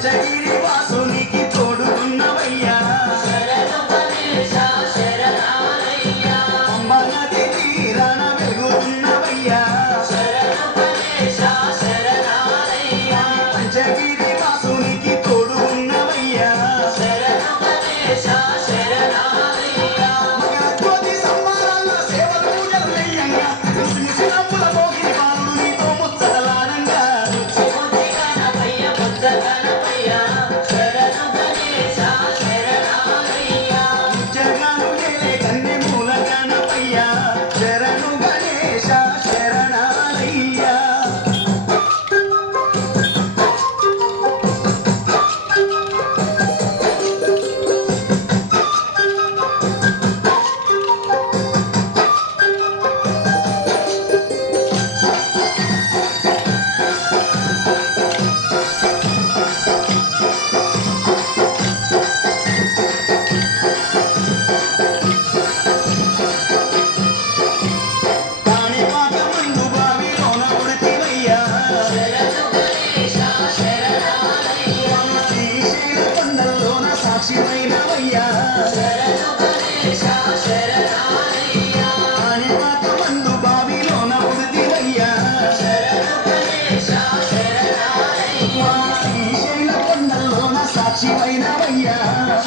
పంచగిరి వాసునికి తోడుకున్నవయ్యా శరణు గణేశ శరణాలయ్యా పంబనది తీరాన వెలుగుతున్నవయ్యా శరణు గణేశ శరణాలయ్యా పంచగిరి వాసునికి తోడుకున్నవయ్యా శరణు గణేశ శరణాలయ్యా మగరజ్యోతి సంవారాల సేవలు పూజలు వెయ్యంగా ముసి నవ్వుల మోగిని బాలుడు నీతో ముచ్చటలాడంగా ముచ్చి గణపయ్య ముద్ద గణపయ్య శరణు గణేశ శరణాలయ్యా జగాను లేలే కన్నె మూల గణపయ్యా శరణు గణేశ శరణాలయ్యా కాణిపాక మందు బావిలోన ఉడితివయ్యా శరణు గణేశ శరణాలయ్యా శ్రీశైల కొండల్లోన సాక్షిమైనవయ్యా శరణు గణేశ శరణాలయ్యా కాణిపాక మందు బావిలోన ఉడితివయ్యా శరణు గణేశ శరణాలయ్యా శ్రీశైల కొండల్లోన సాక్షిమైనవయ్యా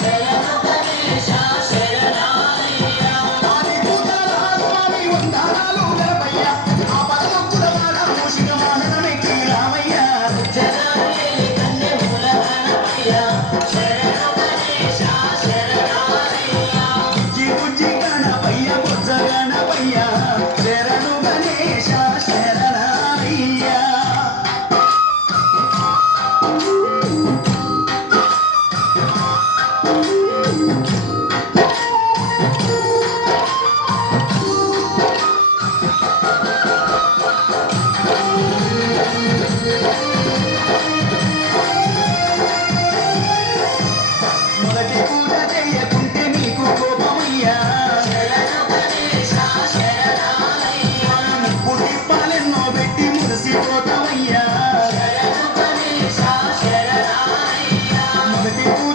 శరణు గణేశ శరణాలయ్యా ఆదిభూతాల స్వామి వందనాలు గణపయ్యా ఆపదముక్కుల వాడ మూషిక వాహనమెక్కి రామయ్యా జగమేలి కన్నె మూల గణపయ్య శరణు గణేశ శరణాలయ్యా బుజ్జి బుజ్జి గణపయ్య బుజ్జ గణపయ్య శరణు గణేశ శరణాలయ్యా మొదటి పూజ చేయకుంటే నీకు కోపమయ్యా శరణు గణేశ శరణాలయ్యా పుట్టి పాలెన్నో పెట్టి మురిసిపోతావయ్యా శరణు గణేశ శరణాలయ్యా మొదటి పూజ